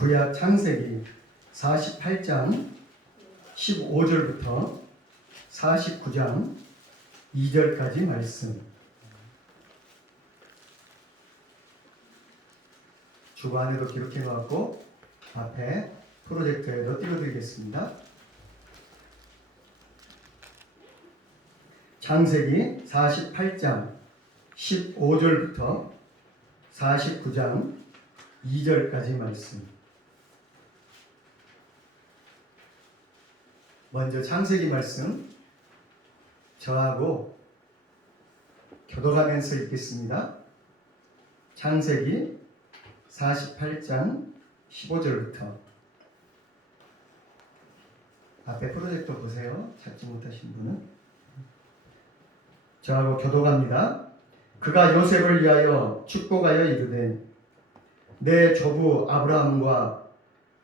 구약 창세기 48장 15절부터 49장 2절까지 말씀. 주관에도 기록해 놓았고 앞에 프로젝터에도 띄워드리겠습니다. 창세기 48장 15절부터 49장 2절까지 말씀. 먼저 창세기 말씀 저하고 교도하면서 읽겠습니다. 창세기 48장 15절부터. 앞에 프로젝터 보세요. 찾지 못하신 분은. 저하고 교도합니다. 그가 요셉을 위하여 축복하여 이르되 내 조부 아브라함과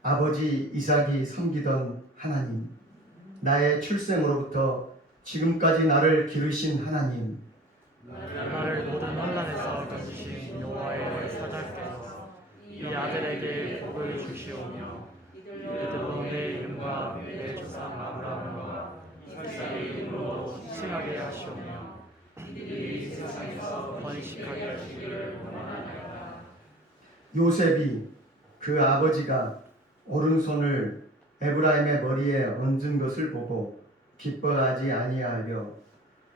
아버지 이삭이 섬기던 하나님, 나의 출생으로부터 지금까지 나를 기르신 하나님, 나를 모든 혼란에서 건지신 여호와의 사자께서 이 아들에게 복을 주시오며 이들로 내 이름과 내 조상 아브라함과 이삭의 이름으로 칭하게 하시오며 이들이 세상에서 번식하게 하시기를 원하나이다. 요셉이 그 아버지가 오른손을 에브라임의 머리에 얹은 것을 보고 기뻐하지 아니하려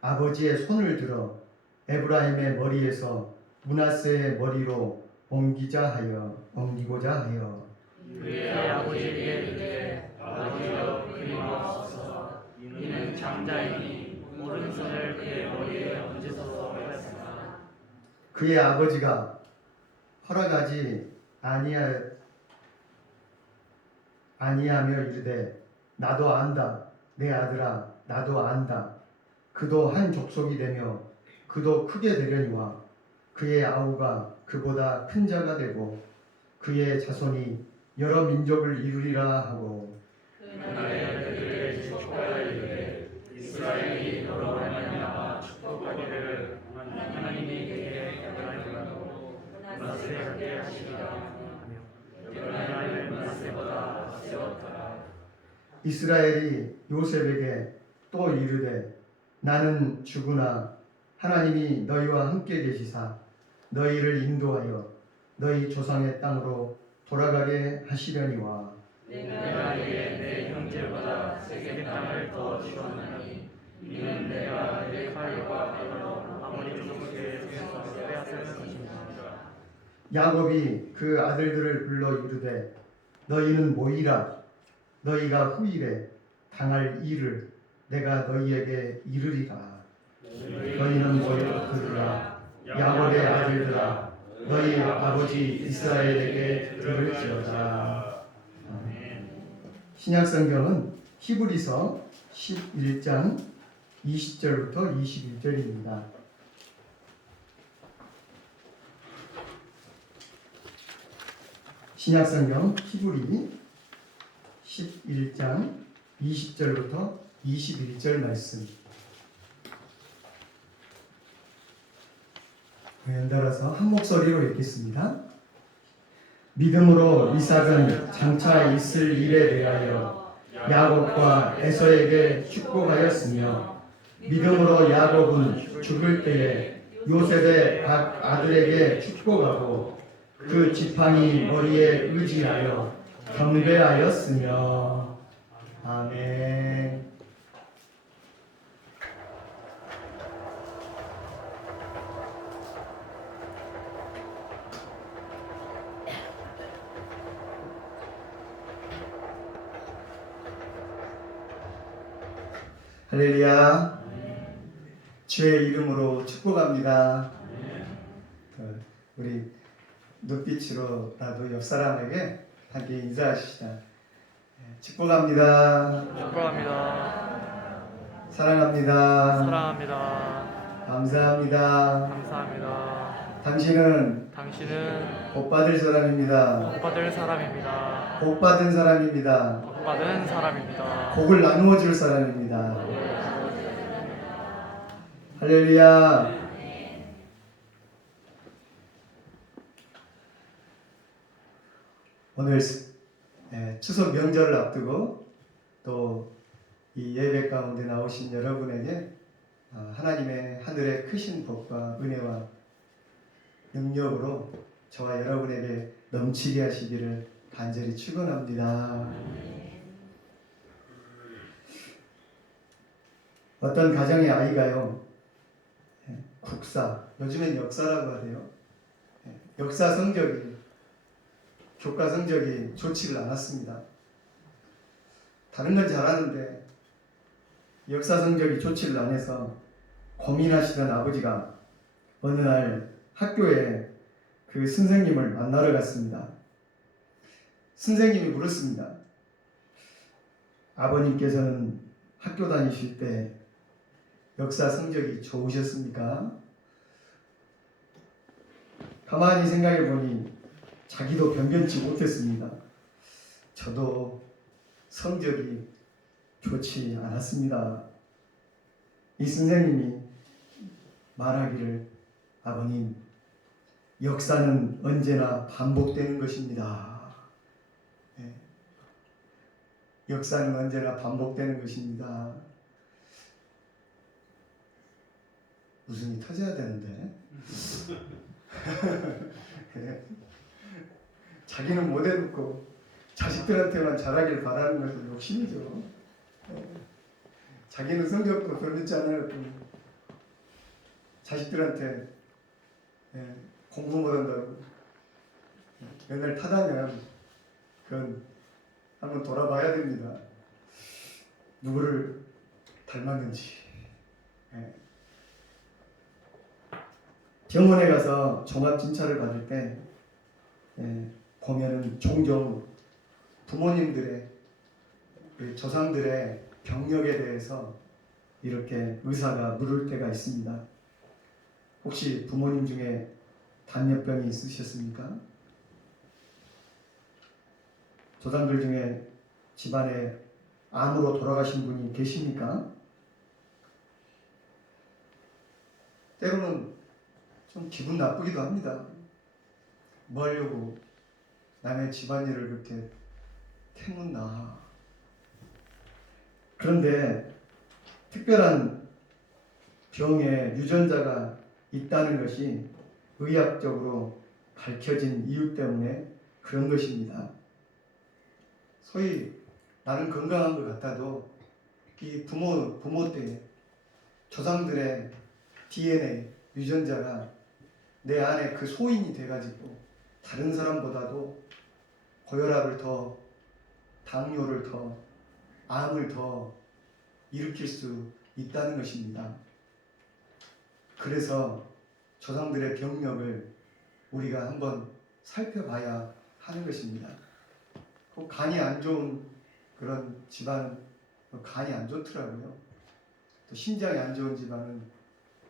아버지의 손을 들어 에브라임의 머리에서 므낫세의 머리로 옮기고자 하여 그의 아버지에게 이르되 아버지여 그리 마옵소서. 이는 장자이니 오른손을 그의 머리에 얹으소서 하였으나 그의 아버지가 허락하지 아니하며 이르되 나도 안다 내 아들아 나도 안다. 그도 한 족속이 되며 그도 크게 되려니와 그의 아우가 그보다 큰 자가 되고 그의 자손이 여러 민족을 이루리라 하고 그날에 그들에게 축복하여 이르되 이스라엘이 너로 말미암아 축복하기를 하나님이 그에게 에브라임으로 므낫세 갖게 하시리라 하며 에브라임을 므낫세보다 세웠더라. 이스라엘이 요셉에게 또 이르되 나는 죽으나 하나님이 너희와 함께 계시사 너희를 인도하여 너희 조상의 땅으로 돌아가게 하시려니와 내가 이에 내 형제보다 세겜 땅을 더 주었나니 이는 내가 내 칼과 뼈로 아모리 족속의 손에서 빼앗을 것입니다. 야곱이 그 아들들을 불러 이르되 너희는 모이라 너희가 후일에 당할 일을 내가 너희에게 이르리라. 너희는 모여 들으라 야곱의 아들들아 너희 아버지 이스라엘에게 들을지어다. 신약성경은 히브리서 11장 20절부터 21절입니다. 신약성경 히브리 11장 20절부터 21절 말씀. 연달아서 한 목소리로 읽겠습니다. 믿음으로 이삭은 장차 있을 일에 대하여 야곱과 에서에게 축복하였으며 믿음으로 야곱은 죽을 때에 요셉의 각 아들에게 축복하고 그 지팡이 머리에 의지하여 경배하였으며. 아멘. 할렐루야. 주의 이름으로 축복합니다. 우리 눈빛으로라도 옆 사람에게 함께 인사하시자. 축복합니다. 축복합니다. 사랑합니다. 사랑합니다. 감사합니다. 감사합니다. 당신은 당신은 복받을 사람입니다. 복받을 사람입니다. 복받은 사람입니다. 복받은 사람입니다. 복을 나누어 줄 사람입니다. 할렐루야. 오늘 추석 명절을 앞두고 또 이 예배 가운데 나오신 여러분에게 하나님의 하늘의 크신 복과 은혜와 능력으로 저와 여러분에게 넘치게 하시기를 간절히 축원합니다. 어떤 가정의 아이가요, 국사, 요즘엔 역사라고 하네요. 역사 성적이, 교과 성적이 좋지를 않았습니다. 다른 건 잘하는데 역사 성적이 좋지를 않아서 고민하시던 아버지가 어느 날 학교에 그 선생님을 만나러 갔습니다. 선생님이 물었습니다. 아버님께서는 학교 다니실 때 역사 성적이 좋으셨습니까? 가만히 생각해 보니 자기도 변변치 못했습니다. 저도 성적이 좋지 않았습니다. 이 선생님이 말하기를, 아버님, 역사는 언제나 반복되는 것입니다. 네. 역사는 언제나 반복되는 것입니다. 웃음이 터져야 되는데. 자기는 못 해놓고 자식들한테만 잘하길 바라는 것은 욕심이죠. 자기는 성적도 별로지 않아요. 자식들한테 공부 못한다고 맨날 타다면 그건 한번 돌아봐야 됩니다. 누구를 닮았는지. 병원에 가서 종합진찰을 받을 때 보면은 종종 부모님들의 조상들의 병력에 대해서 이렇게 의사가 물을 때가 있습니다. 혹시 부모님 중에 당뇨병이 있으셨습니까? 조상들 중에 집안에 암으로 돌아가신 분이 계십니까? 때로는 좀 기분 나쁘기도 합니다. 뭐 하려고 남의 집안일을 그렇게 태묻나. 그런데 특별한 병에 유전자가 있다는 것이 의학적으로 밝혀진 이유 때문에 그런 것입니다. 소위 나는 건강한 것 같아도 이 부모 때 조상들의 DNA, 유전자가 내 안에 그 소인이 돼가지고 다른 사람보다도 고혈압을 더, 당뇨를 더, 암을 더 일으킬 수 있다는 것입니다. 그래서 조상들의 병력을 우리가 한번 살펴봐야 하는 것입니다. 간이 안 좋은 그런 집안은 간이 안 좋더라고요. 또 심장이 안 좋은 집안은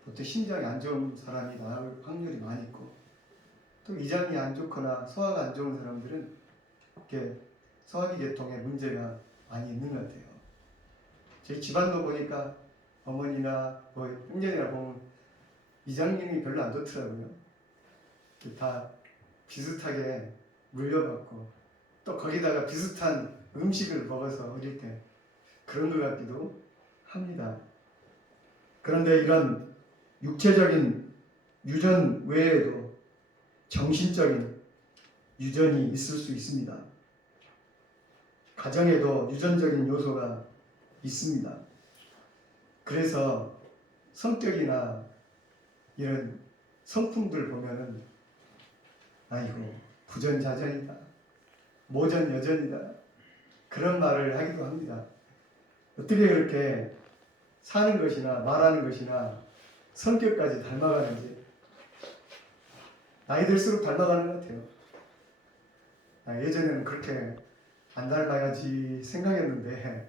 보통 심장이 안 좋은 사람이 나을 확률이 많이 있고, 또 위장이 안 좋거나 소화가 안 좋은 사람들은 이렇게 소화기 계통에 문제가 많이 있는 것 같아요. 저희 집안도 보니까 어머니나 뭐 형제나 보면 위장님이 별로 안 좋더라고요. 다 비슷하게 물려받고 또 거기다가 비슷한 음식을 먹어서 어릴 때 그런 것 같기도 합니다. 그런데 이런 육체적인 유전 외에도 정신적인 유전이 있을 수 있습니다. 가정에도 유전적인 요소가 있습니다. 그래서 성격이나 이런 성품들 보면은 아이고 부전자전이다, 모전여전이다 그런 말을 하기도 합니다. 어떻게 그렇게 사는 것이나 말하는 것이나 성격까지 닮아가는지 나이 들수록 닮아가는 것 같아요. 예전에는 그렇게 안 닮아야지 생각했는데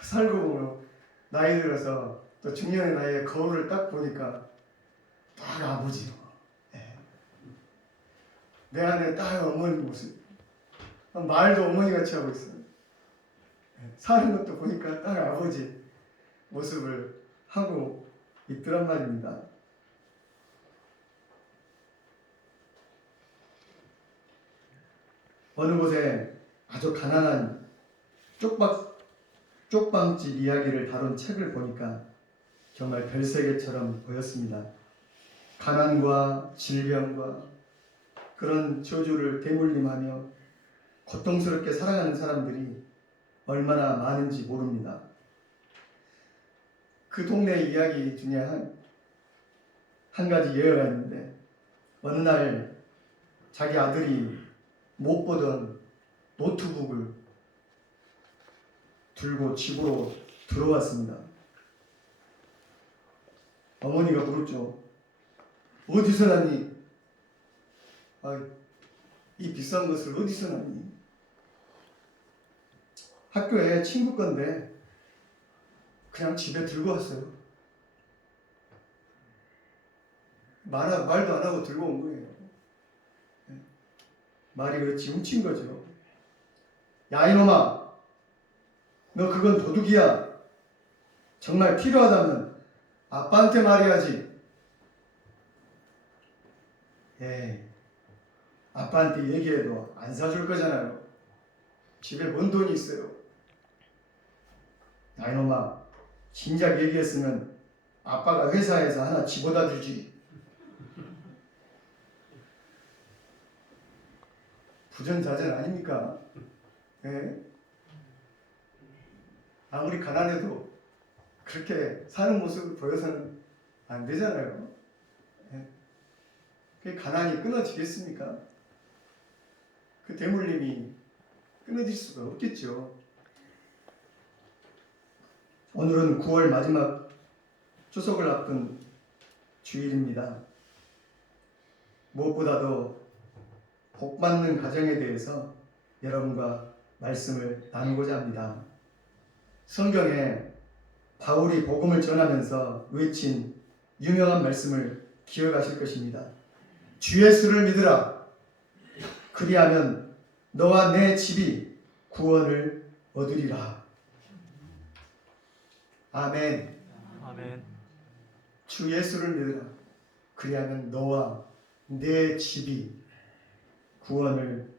살고 보면 나이 들어서 또 중년의 나이에 거울을 딱 보니까 딱 아버지요. 내 안에 딱 어머니 모습. 말도 어머니같이 하고 있어요. 사는 것도 보니까 딱 아버지 모습을 하고 있더란 말입니다. 어느 곳에 아주 가난한 쪽방집 이야기를 다룬 책을 보니까 정말 별세계처럼 보였습니다. 가난과 질병과 그런 저주를 대물림하며 고통스럽게 살아가는 사람들이 얼마나 많은지 모릅니다. 그 동네 이야기 중에 한 가지 예화가 있는데, 어느 날 자기 아들이 못 보던 노트북을 들고 집으로 들어왔습니다. 어머니가 물었죠. 어디서 났니? 이 비싼 것을 어디서 났니? 학교에 친구 건데 그냥 집에 들고 왔어요. 말도 안 하고 들고 온 거예요. 말이 그렇지 훔친 거죠. 야 이놈아, 너 그건 도둑이야. 정말 필요하다면 아빠한테 말해야지. 아빠한테 얘기해도 안 사줄 거잖아요. 집에 뭔 돈이 있어요. 야 이놈아, 진작 얘기했으면 아빠가 회사에서 하나 집어다 주지. 부전자전 아닙니까? 아무리 가난해도 그렇게 사는 모습을 보여서는 안 되잖아요. 그 가난이 끊어지겠습니까? 그 대물림이 끊어질 수가 없겠죠. 오늘은 9월 마지막 추석을 앞둔 주일입니다. 무엇보다도 복받는 가정에 대해서 여러분과 말씀을 나누고자 합니다. 성경에 바울이 복음을 전하면서 외친 유명한 말씀을 기억하실 것입니다. 주 예수를 믿으라. 그리하면 너와 내 집이 구원을 얻으리라. 아멘. 아멘. 주 예수를 믿으라. 그리하면 너와 내 집이 구원을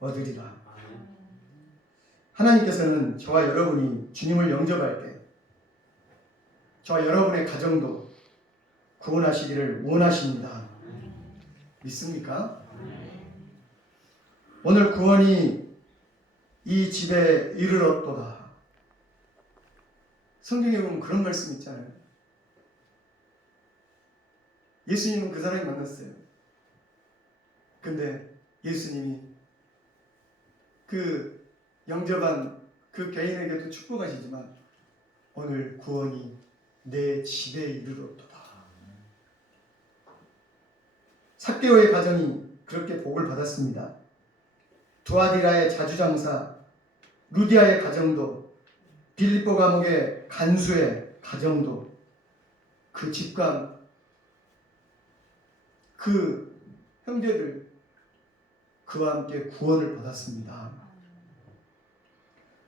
얻으리라. 하나님께서는 저와 여러분이 주님을 영접할 때 저와 여러분의 가정도 구원하시기를 원하십니다. 믿습니까? 오늘 구원이 이 집에 이르렀도다. 성경에 보면 그런 말씀 있잖아요. 예수님은 그 사람이 만났어요. 근데 예수님이 그 영접한 그 개인에게도 축복하시지만 오늘 구원이 내 집에 이르렀도다. 삭개오의 가정이 그렇게 복을 받았습니다. 두아디라의 자주장사 루디아의 가정도, 빌립보 감옥의 간수의 가정도, 그 집과 그 형제들 그와 함께 구원을 받았습니다.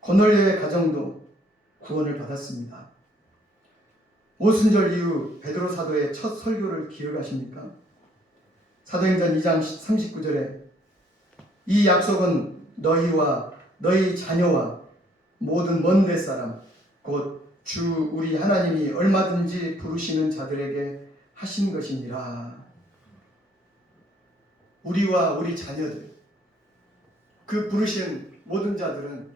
고넬료의 가정도 구원을 받았습니다. 오순절 이후 베드로 사도의 첫 설교를 기억하십니까? 사도행전 2장 39절에 이 약속은 너희와 너희 자녀와 모든 먼 데 사람 곧 주 우리 하나님이 얼마든지 부르시는 자들에게 하신 것이니라. 우리와 우리 자녀들, 그 부르신 모든 자들은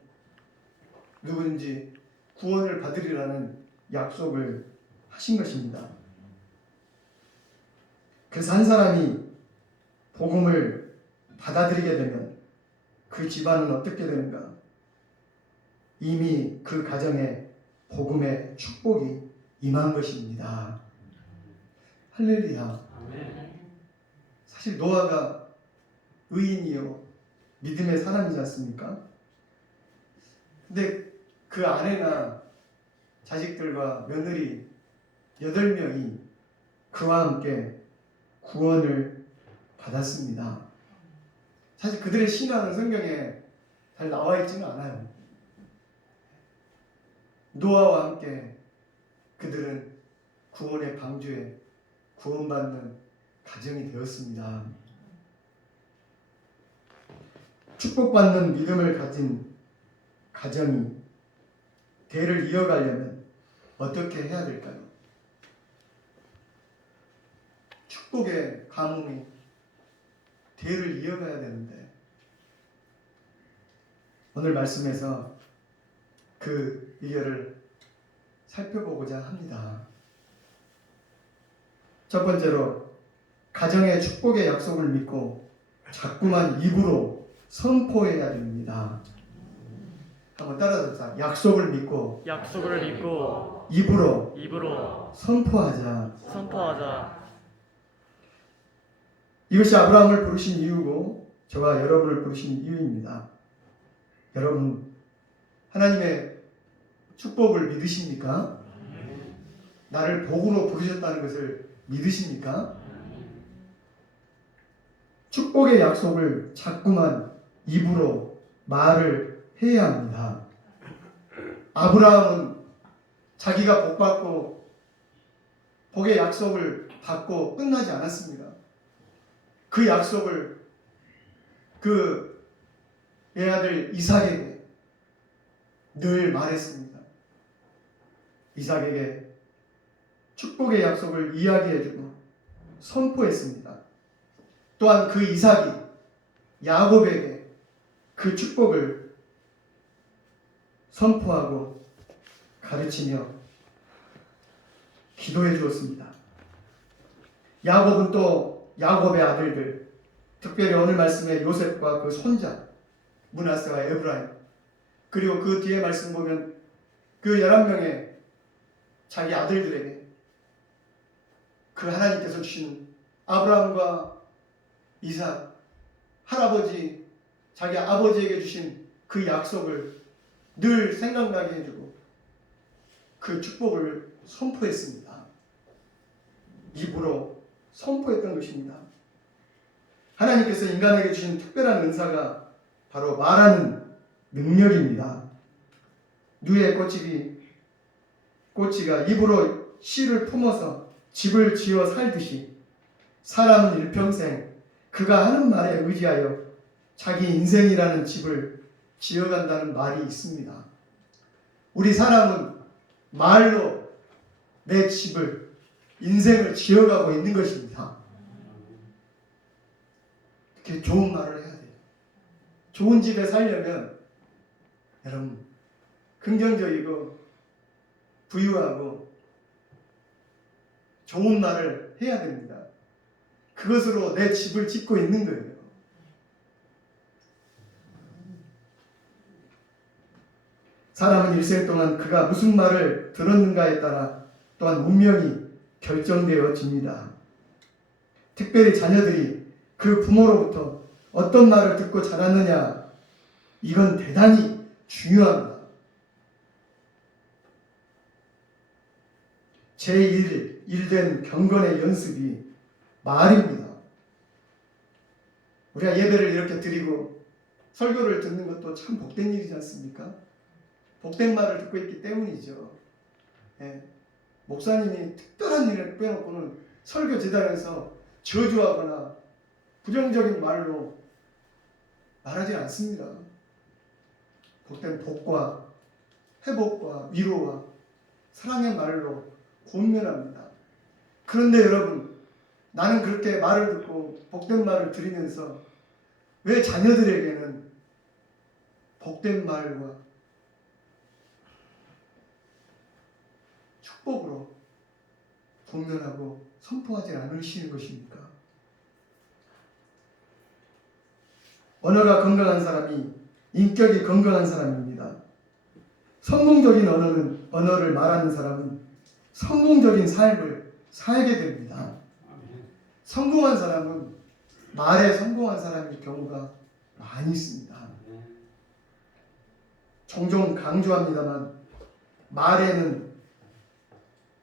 누구든지 구원을 받으리라는 약속을 하신 것입니다. 그래서 한 사람이 복음을 받아들이게 되면 그 집안은 어떻게 되는가? 이미 그 가정에 복음의 축복이 임한 것입니다. 할렐루야. 사실 노아가 의인이요 믿음의 사람이지 않습니까? 근데 그 아내나 자식들과 며느리 8명이 그와 함께 구원을 받았습니다. 사실 그들의 신앙은 성경에 잘 나와 있지는 않아요. 노아와 함께 그들은 구원의 방주에 구원받는 가정이 되었습니다. 축복받는 믿음을 가진 가정이 대를 이어가려면 어떻게 해야 될까요? 축복의 가문이 대를 이어가야 되는데 오늘 말씀에서 그 비결을 살펴보고자 합니다. 첫 번째로 가정의 축복의 약속을 믿고 자꾸만 입으로 선포해야 됩니다. 한번 따라서 약속을 믿고 입으로 선포하자. 이것이 아브라함을 부르신 이유고 저와 여러분을 부르신 이유입니다. 여러분 하나님의 축복을 믿으십니까? 나를 복으로 부르셨다는 것을 믿으십니까? 축복의 약속을 자꾸만 입으로 말을 해야 합니다. 아브라함은 자기가 복받고 복의 약속을 받고 끝나지 않았습니다. 그 약속을 그 외아들 이삭에게 늘 말했습니다. 이삭에게 축복의 약속을 이야기해주고 선포했습니다. 또한 그 이삭이 야곱에게 그 축복을 선포하고 가르치며 기도해 주었습니다. 야곱은 또 야곱의 아들들, 특별히 오늘 말씀에 요셉과 그 손자 므낫세와 에브라임, 그리고 그 뒤에 말씀 보면 그 11명의 자기 아들들에게 그 하나님께서 주신 아브라함과 이삭, 할아버지, 자기 아버지에게 주신 그 약속을 늘 생각나게 해주고 그 축복을 선포했습니다. 입으로 선포했던 것입니다. 하나님께서 인간에게 주신 특별한 은사가 바로 말하는 능력입니다. 누에 꼬치가 입으로 씨를 품어서 집을 지어 살듯이 사람은 일평생 그가 하는 말에 의지하여 자기 인생이라는 집을 지어간다는 말이 있습니다. 우리 사람은 말로 내 집을, 인생을 지어가고 있는 것입니다. 이렇게 좋은 말을 해야 돼요. 좋은 집에 살려면 여러분 긍정적이고 부유하고 좋은 말을 해야 됩니다. 그것으로 내 집을 짓고 있는 거예요. 사람은 일생 동안 그가 무슨 말을 들었는가에 따라 또한 운명이 결정되어집니다. 특별히 자녀들이 그 부모로부터 어떤 말을 듣고 자랐느냐, 이건 대단히 중요합니다. 제1된 경건의 연습이 말입니다. 우리가 예배를 이렇게 드리고 설교를 듣는 것도 참 복된 일이지 않습니까? 복된 말을 듣고 있기 때문이죠. 예. 목사님이 특별한 일을 빼놓고는 설교 제단에서 저주하거나 부정적인 말로 말하지 않습니다. 복된 복과 회복과 위로와 사랑의 말로 권면합니다. 그런데 여러분, 나는 그렇게 말을 듣고 복된 말을 들으면서 왜 자녀들에게는 복된 말과 축복으로 권면하고 선포하지 않으시는 것입니까? 언어가 건강한 사람이 인격이 건강한 사람입니다. 성공적인 언어를 말하는 사람은 성공적인 삶을 살게 됩니다. 성공한 사람은 말에 성공한 사람일 경우가 많이 있습니다. 종종 강조합니다만 말에는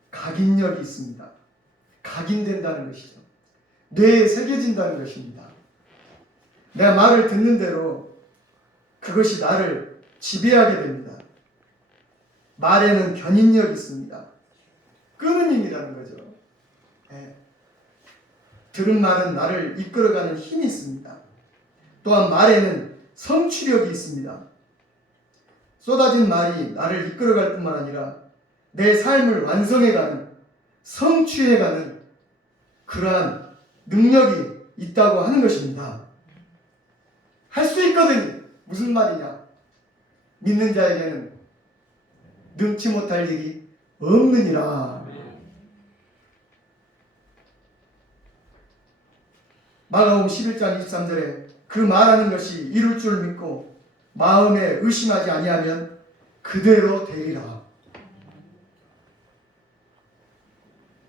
각인력이 있습니다. 각인된다는 것이죠. 뇌에 새겨진다는 것입니다. 내가 말을 듣는 대로 그것이 나를 지배하게 됩니다. 말에는 견인력이 있습니다. 끄는 힘이라는 거죠. 네. 들은 말은 나를 이끌어가는 힘이 있습니다. 또한 말에는 성취력이 있습니다. 쏟아진 말이 나를 이끌어갈 뿐만 아니라 내 삶을 완성해가는, 성취해가는 그러한 능력이 있다고 하는 것입니다. 할 수 있거든요. 무슨 말이냐? 믿는 자에게는 능치 못할 일이 없느니라. 마가복음 11장 23절에 그 말하는 것이 이룰 줄 믿고 마음에 의심하지 아니하면 그대로 되리라.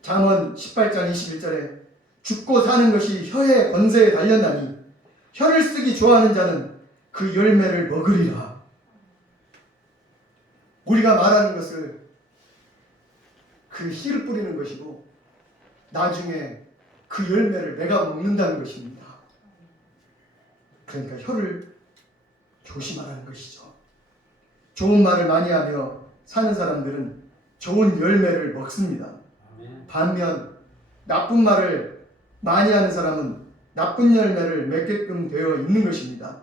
잠언 18장 21절에 죽고 사는 것이 혀의 권세에 달렸나니 혀를 쓰기 좋아하는 자는 그 열매를 먹으리라. 우리가 말하는 것을 그 씨를 뿌리는 것이고 나중에 그 열매를 내가 먹는다는 것입니다. 그러니까 혀를 조심하라는 것이죠. 좋은 말을 많이 하며 사는 사람들은 좋은 열매를 먹습니다. 반면 나쁜 말을 많이 하는 사람은 나쁜 열매를 맺게끔 되어 있는 것입니다.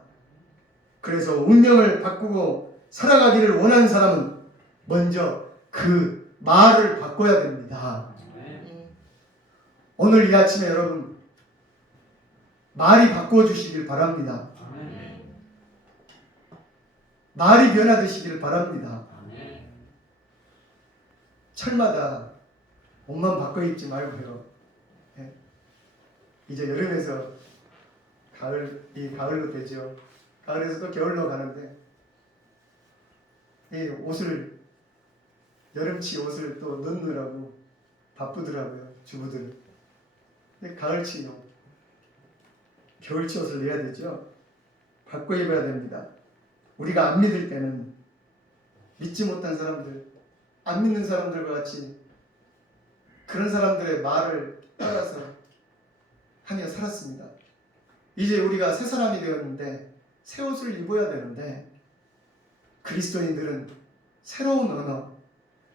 그래서 운명을 바꾸고 살아가기를 원하는 사람은 먼저 그 말을 바꿔야 됩니다. 오늘 이 아침에 여러분 말이 바꿔주시길 바랍니다. 말이 변화되시길 바랍니다. 철마다 옷만 바꿔 입지 말고요. 이제 여름에서 가을로 되죠. 가을에서 또 겨울로 가는데 이 옷을 여름치 옷을 또 넣느라고 바쁘더라고요. 주부들. 가을치용, 겨울치 옷을 내야 되죠. 바꿔 입어야 됩니다. 우리가 안 믿을 때는 믿지 못한 사람들, 안 믿는 사람들과 같이 그런 사람들의 말을 따라서 하며 살았습니다. 이제 우리가 새 사람이 되었는데 새 옷을 입어야 되는데 그리스도인들은 새로운 언어,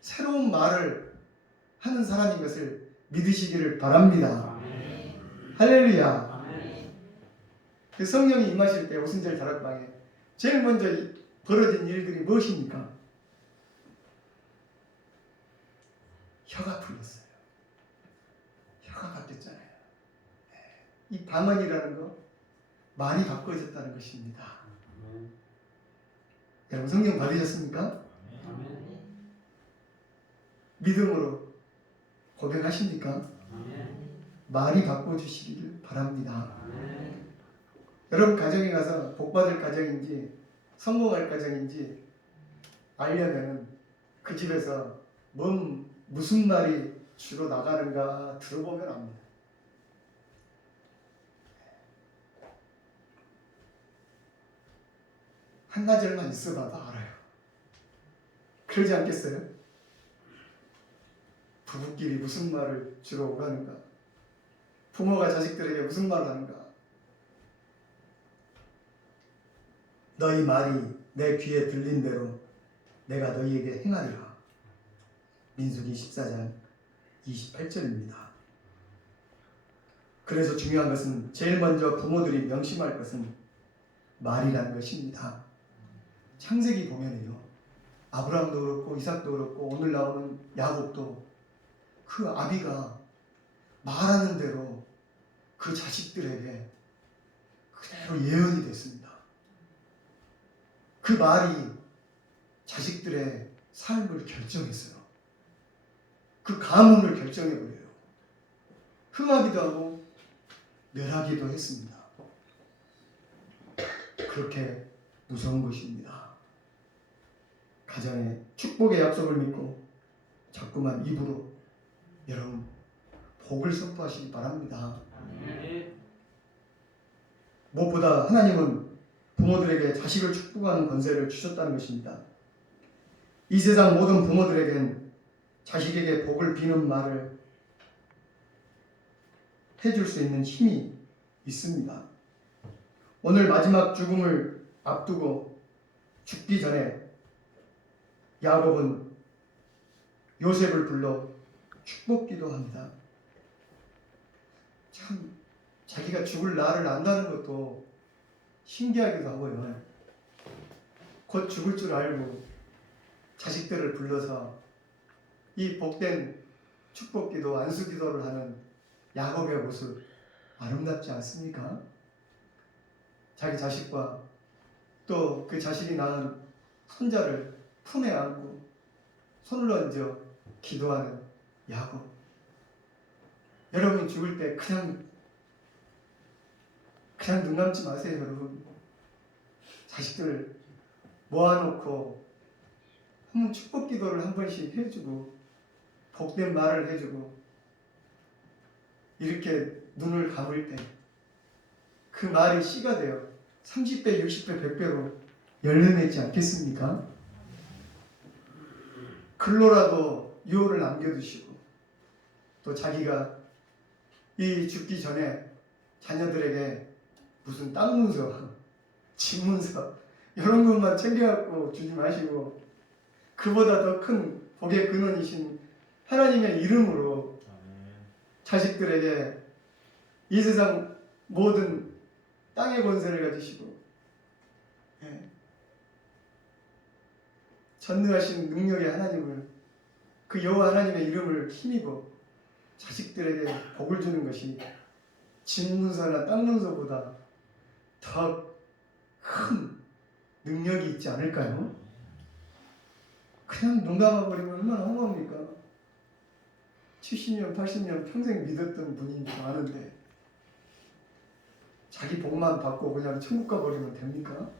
새로운 말을 하는 사람인 것을 믿으시기를 바랍니다. 할렐루야. 그 성령이 임하실 때 오순절 다락방에 제일 먼저 벌어진 일들이 무엇입니까? 혀가 풀렸어요. 혀가 바뀌었잖아요. 이 방언이라는 거 말이 바꿔졌다는 것입니다. 여러분 성령 받으셨습니까? 믿음으로 고백하십니까? 말이 바꿔주시기를 바랍니다. 여러분 가정에 가서 복받을 가정인지 성공할 가정인지 알려면 그 집에서 무슨 말이 주로 나가는가 들어보면 압니다. 한나절만 있어봐도 알아요. 그러지 않겠어요? 부부끼리 무슨 말을 주로 오가는가? 부모가 자식들에게 무슨 말을 하는가? 너희 말이 내 귀에 들린 대로 내가 너희에게 행하리라. 민수기 14장 28절입니다. 그래서 중요한 것은 제일 먼저 부모들이 명심할 것은 말이라는 것입니다. 창세기 보면요, 아브라함도 그렇고 이삭도 그렇고 오늘 나오는 야곱도 그 아비가 말하는 대로 그 자식들에게 그대로 예언이 됐습니다. 그 말이 자식들의 삶을 결정했어요. 그 가문을 결정해버려요. 흥하기도 하고 멸하기도 했습니다. 그렇게 무서운 것입니다. 가정의 축복의 약속을 믿고 자꾸만 입으로 여러분 복을 선포하시기 바랍니다. 무엇보다 하나님은 부모들에게 자식을 축복하는 권세를 주셨다는 것입니다. 이 세상 모든 부모들에겐 자식에게 복을 비는 말을 해줄 수 있는 힘이 있습니다. 오늘 마지막 죽음을 앞두고 죽기 전에 야곱은 요셉을 불러 축복 기도합니다. 참 자기가 죽을 날을 안다는 것도 신기하기도 하고요. 곧 죽을 줄 알고 자식들을 불러서 이 복된 축복기도 안수기도를 하는 야곱의 모습 아름답지 않습니까? 자기 자식과 또 그 자식이 낳은 손자를 품에 안고 손을 얹어 기도하는 야곱. 여러분 죽을 때 그냥 눈 감지 마세요, 여러분. 자식들 모아놓고 한번 축복 기도를 한 번씩 해주고 복된 말을 해주고 이렇게 눈을 감을 때 그 말이 씨가 되어 30배, 60배, 100배로 열려내지 않겠습니까? 글로라도 유언을 남겨두시고 또 자기가 이 죽기 전에 자녀들에게 무슨 땅 문서, 집 문서 이런 것만 챙겨갖고 주지 마시고 그보다 더 큰 복의 근원이신 하나님의 이름으로 자식들에게 이 세상 모든 땅의 권세를 가지시고 전능하신 능력의 하나님을 그 여호와 하나님의 이름을 힘입어 자식들에게 복을 주는 것이 집 문서나 땅 문서보다 더 큰 능력이 있지 않을까요? 그냥 눈 감아버리면 얼마나 허무합니까? 70년, 80년 평생 믿었던 분이 많은데 자기 복만 받고 그냥 천국 가버리면 됩니까?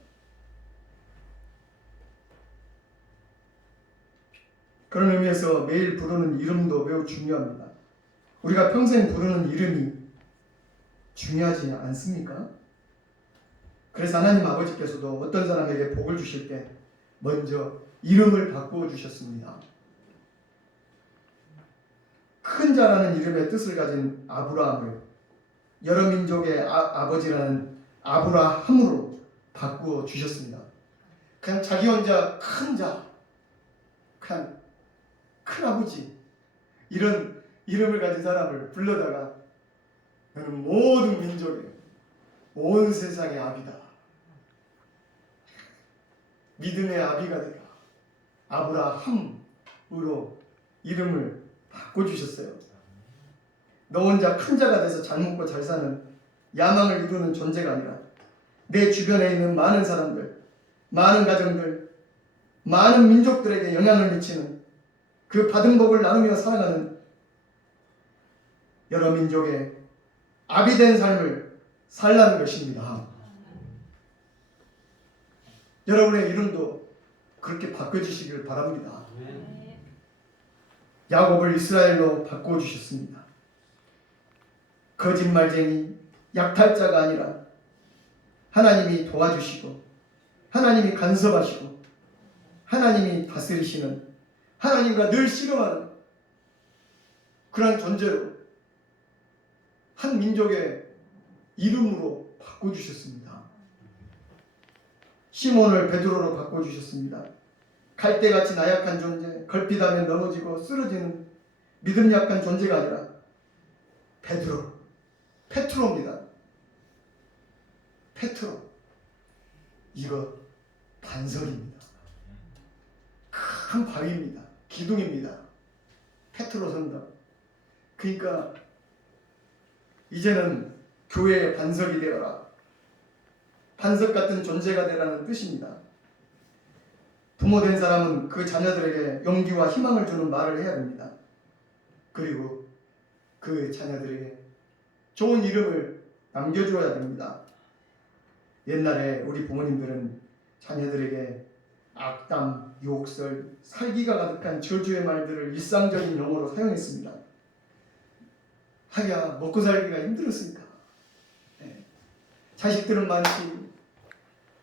그런 의미에서 매일 부르는 이름도 매우 중요합니다. 우리가 평생 부르는 이름이 중요하지 않습니까? 그래서 하나님 아버지께서도 어떤 사람에게 복을 주실 때 먼저 이름을 바꾸어 주셨습니다. 큰 자라는 이름의 뜻을 가진 아브라함을 여러 민족의 아버지라는 아브라함으로 바꾸어 주셨습니다. 그냥 자기 혼자 큰 자, 그냥 큰 아버지 이런 이름을 가진 사람을 불러다가 너는 모든 민족의 온 세상의 아비다. 믿음의 아비가 되라. 아브라함으로 이름을 바꿔주셨어요. 너 혼자 큰 자가 돼서 잘 먹고 잘 사는 야망을 이루는 존재가 아니라 내 주변에 있는 많은 사람들, 많은 가정들, 많은 민족들에게 영향을 미치는 그 받은 복을 나누며 살아가는 여러 민족의 아비된 삶을 살라는 것입니다. 여러분의 이름도 그렇게 바꿔주시기를 바랍니다. 야곱을 이스라엘로 바꿔주셨습니다. 거짓말쟁이, 약탈자가 아니라 하나님이 도와주시고 하나님이 간섭하시고 하나님이 다스리시는 하나님과 늘 씨름하는 그러한 존재로 한 민족의 이름으로 바꿔주셨습니다. 시몬을 베드로로 바꿔주셨습니다. 갈대같이 나약한 존재, 걸핏하면 넘어지고 쓰러지는 믿음 약한 존재가 아니라 베드로, 페트로입니다. 페트로. 이거 반석입니다. 큰 바위입니다. 기둥입니다. 페트로 성당. 그러니까 이제는 교회의 반석이 되어라. 반석 같은 존재가 되라는 뜻입니다. 부모된 사람은 그 자녀들에게 용기와 희망을 주는 말을 해야 됩니다. 그리고 그 자녀들에게 좋은 이름을 남겨주어야 됩니다. 옛날에 우리 부모님들은 자녀들에게 악담, 욕설, 살기가 가득한 저주의 말들을 일상적인 용어로 사용했습니다. 하기야 먹고 살기가 힘들었으니까. 자식들은 많지.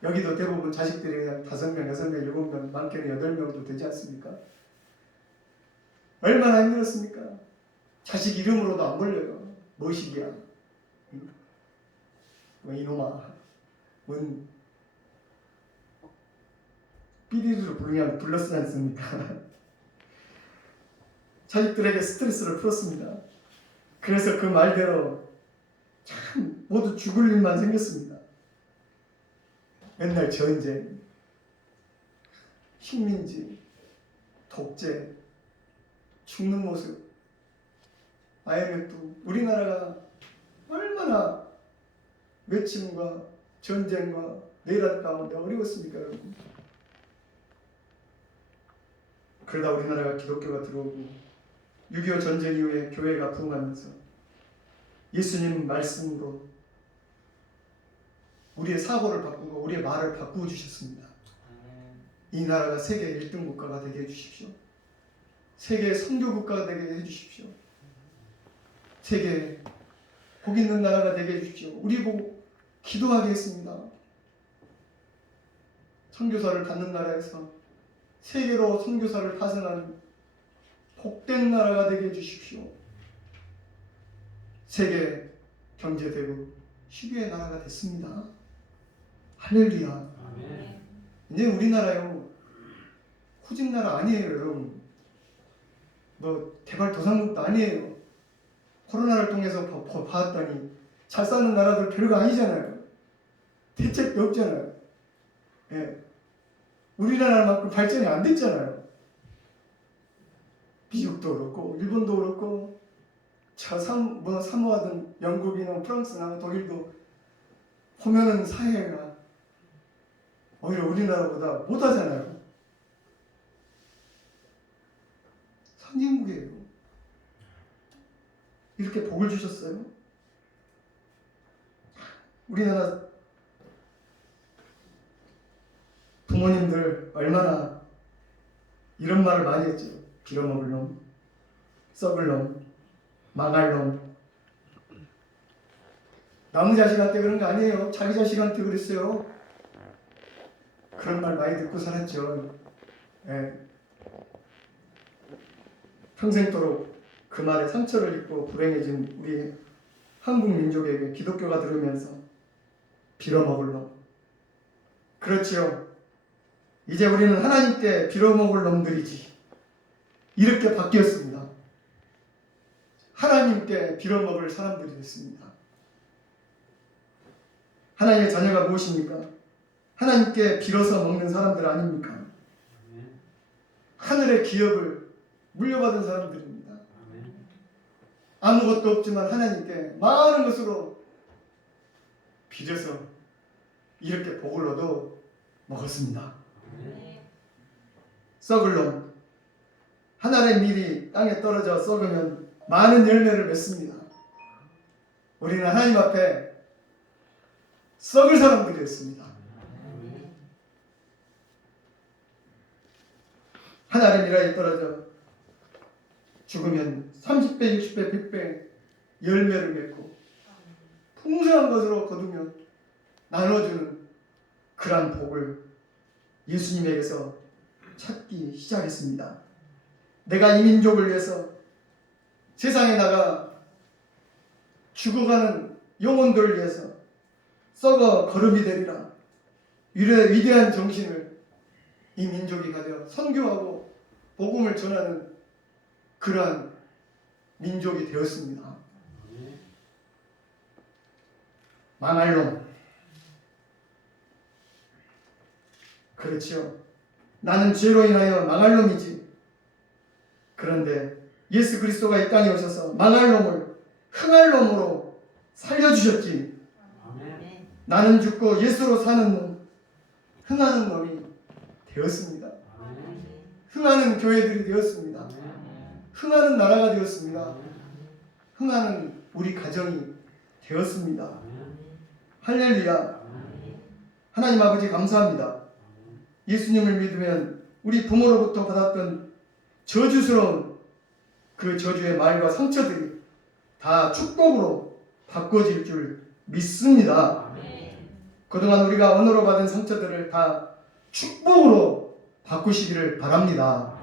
여기도 대부분 자식들이 그냥 5명, 6명, 7명, 많게는 8명도 되지 않습니까? 얼마나 힘들었습니까? 자식 이름으로도 안 불려요. 뭐시기야? 뭐 이놈아, 뭔 삐리를 부르냐 불렀지 않습니까? 자식들에게 스트레스를 풀었습니다. 그래서 그 말대로 참 모두 죽을 일만 생겼습니다. 맨날 전쟁, 식민지, 독재, 죽는 모습. IMF도 우리나라가 얼마나 외침과 전쟁과 내란 가운데 어려웠습니까, 여러분? 그러다 우리나라가 기독교가 들어오고 6.25 전쟁 이후에 교회가 부흥하면서 예수님 말씀으로 우리의 사고를 바꾸고 우리의 말을 바꾸어 주셨습니다. 이 나라가 세계 1등 국가가 되게 해주십시오. 세계 선교 국가가 되게 해주십시오. 세계 복 있는 나라가 되게 해주십시오. 우리 보고 기도하게 했습니다. 선교사를 받는 나라에서 세계로 선교사를 파송하는 복된 나라가 되게 해주십시오. 세계 경제대국 10위의 나라가 됐습니다. 할렐루야. 아멘. 이제 우리나라요 후진 나라 아니에요, 여러분. 뭐 개발도상국도 아니에요. 코로나를 통해서 봤더니 잘 사는 나라들 별거 아니잖아요. 대책도 없잖아요. 예. 우리나라만큼 발전이 안 됐잖아요. 미국도 그렇고 일본도 그렇고 사모하던 영국이나 프랑스나 독일도 보면은 사회가 오히려 우리나라보다 못하잖아요. 선진국이에요. 이렇게 복을 주셨어요. 우리나라 부모님들 얼마나 이런 말을 많이 했죠. 빌어먹을 놈, 썩을 놈, 망할 놈. 남의 자식한테 그런 거 아니에요. 자기 자식한테 그랬어요. 그런 말 많이 듣고 살았죠. 예. 평생도록 그 말에 상처를 입고 불행해진 우리 한국 민족에게 기독교가 들으면서 빌어먹을 놈. 그렇지요. 이제 우리는 하나님께 빌어먹을 놈들이지. 이렇게 바뀌었습니다. 하나님께 빌어먹을 사람들이 됐습니다. 하나님의 자녀가 무엇입니까? 하나님께 빌어서 먹는 사람들 아닙니까? 하늘의 기업을 물려받은 사람들입니다. 아무것도 없지만 하나님께 많은 것으로 빌어서 이렇게 복을 얻어 먹었습니다. 썩을 놈. 하늘의 밀이 땅에 떨어져 썩으면 많은 열매를 맺습니다. 우리는 하나님 앞에 썩을 사람들이었습니다. 하늘의 밀에 떨어져 죽으면 30배, 60배, 100배 열매를 맺고 풍성한 것으로 거두며 나눠주는 그러한 복을 예수님에게서 찾기 시작했습니다. 내가 이 민족을 위해서 세상에 나가 죽어가는 영혼들을 위해서 썩어 거름이 되리라. 위대한 정신을 이 민족이 가져 선교하고 복음을 전하는 그러한 민족이 되었습니다. 망할 놈. 그렇지요. 나는 죄로 인하여 망할 놈이지. 그런데 예수 그리스도가 이 땅에 오셔서 망할 놈을 흥할 놈으로 살려주셨지. 나는 죽고 예수로 사는 놈, 흥하는 놈이 되었습니다. 흥하는 교회들이 되었습니다. 흥하는 나라가 되었습니다. 흥하는 우리 가정이 되었습니다. 할렐루야. 하나님 아버지 감사합니다. 예수님을 믿으면 우리 부모로부터 받았던 저주스러운 그 저주의 말과 상처들이 다 축복으로 바꿔질 줄 믿습니다. 그동안 우리가 언어로 받은 상처들을 다 축복으로 바꾸시기를 바랍니다.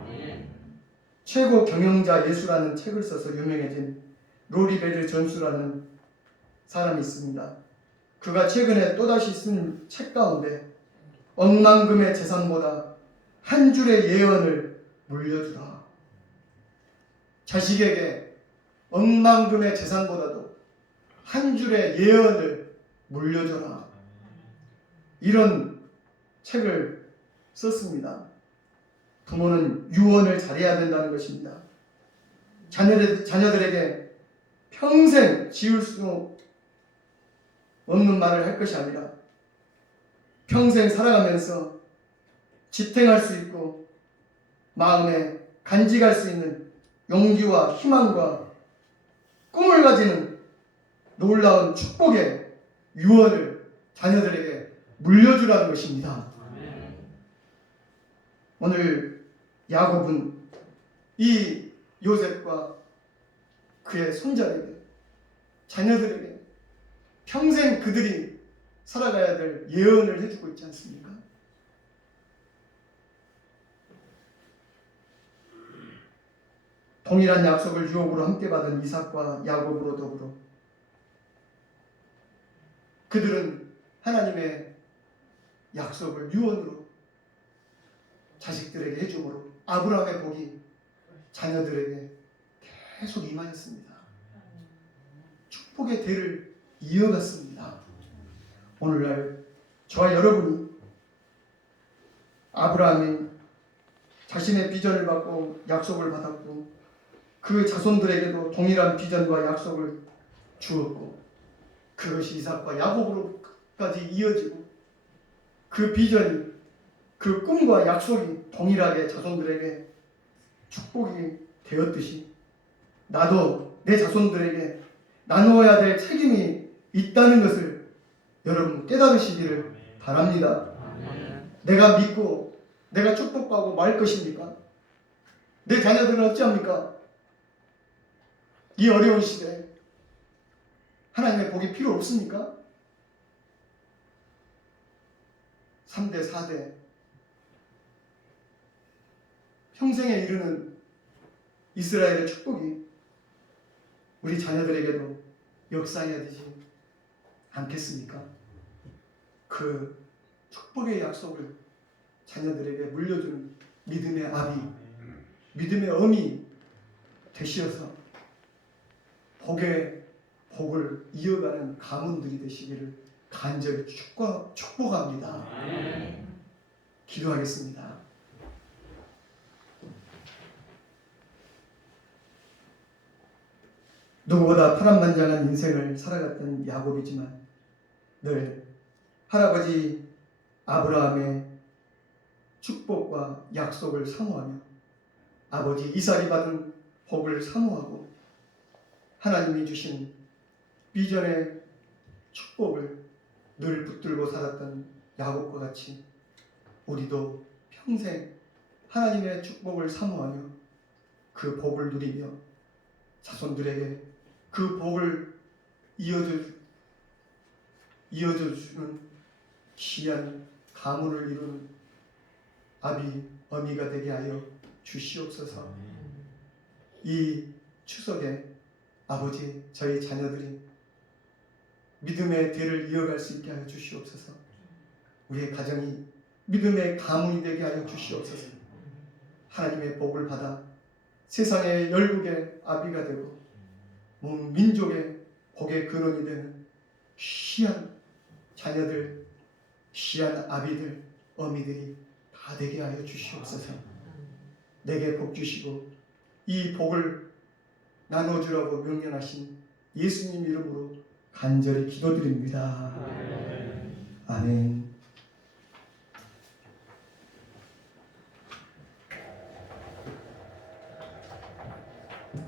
최고 경영자 예수라는 책을 써서 유명해진 로리베르 존수라는 사람이 있습니다. 그가 최근에 또다시 쓴 책 가운데 억만금의 재산보다 한 줄의 예언을 물려주라. 자식에게 억만금의 재산보다도 한 줄의 예언을 물려줘라. 이런 책을 썼습니다. 부모는 유언을 잘해야 된다는 것입니다. 자녀들에게 평생 지울 수 없는 말을 할 것이 아니라 평생 살아가면서 지탱할 수 있고 마음에 간직할 수 있는 용기와 희망과 꿈을 가지는 놀라운 축복의 유언을 자녀들에게 물려주라는 것입니다. 오늘 야곱은 이 요셉과 그의 손자에게, 자녀들에게 평생 그들이 살아가야 될 예언을 해주고 있지 않습니까? 동일한 약속을 유업으로 함께 받은 이삭과 야곱으로 더불어 그들은 하나님의 약속을 유언으로 자식들에게 해주므로 아브라함의 복이 자녀들에게 계속 임하였습니다. 축복의 대를 이어갔습니다. 오늘날 저와 여러분이 아브라함이 자신의 비전을 받고 약속을 받았고 그 자손들에게도 동일한 비전과 약속을 주었고 그것이 이삭과 야곱으로까지 이어지고 그 비전이 그 꿈과 약속이 동일하게 자손들에게 축복이 되었듯이 나도 내 자손들에게 나누어야 될 책임이 있다는 것을 여러분 깨달으시기를 바랍니다. 내가 믿고 내가 축복하고 말 것입니까? 내 자녀들은 어찌합니까? 이 어려운 시대에 하나님의 복이 필요 없습니까? 3대, 4대 평생에 이르는 이스라엘의 축복이 우리 자녀들에게도 역사해야 되지 않겠습니까? 그 축복의 약속을 자녀들에게 물려주는 믿음의 아비, 믿음의 어미 되시어서 복의 복을 이어가는 가문들이 되시기를 간절히 축복합니다. 기도하겠습니다. 누구보다 파란만장한 인생을 살아갔던 야곱이지만 늘 할아버지 아브라함의 축복과 약속을 사모하며 아버지 이삭이 받은 복을 사모하고 하나님이 주신 비전의 축복을 늘 붙들고 살았던 야곱과 같이 우리도 평생 하나님의 축복을 사모하며 그 복을 누리며 자손들에게 그 복을 이어줘주는 귀한 가문을 이루는 아비, 어미가 되게 하여 주시옵소서. 이 추석에 아버지, 저희 자녀들이 믿음의 대를 이어갈 수 있게 하여 주시옵소서. 우리의 가정이 믿음의 가문이 되게 하여 주시옵소서. 하나님의 복을 받아 세상의 열국의 아비가 되고 온 민족의 복의 근원이 되는 귀한 자녀들, 귀한 아비들, 어미들이 다 되게 하여 주시옵소서. 내게 복 주시고 이 복을 나눠주라고 명령하신 예수님 이름으로 간절히 기도드립니다. 아멘.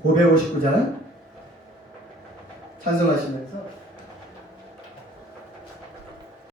559장 찬송하시면서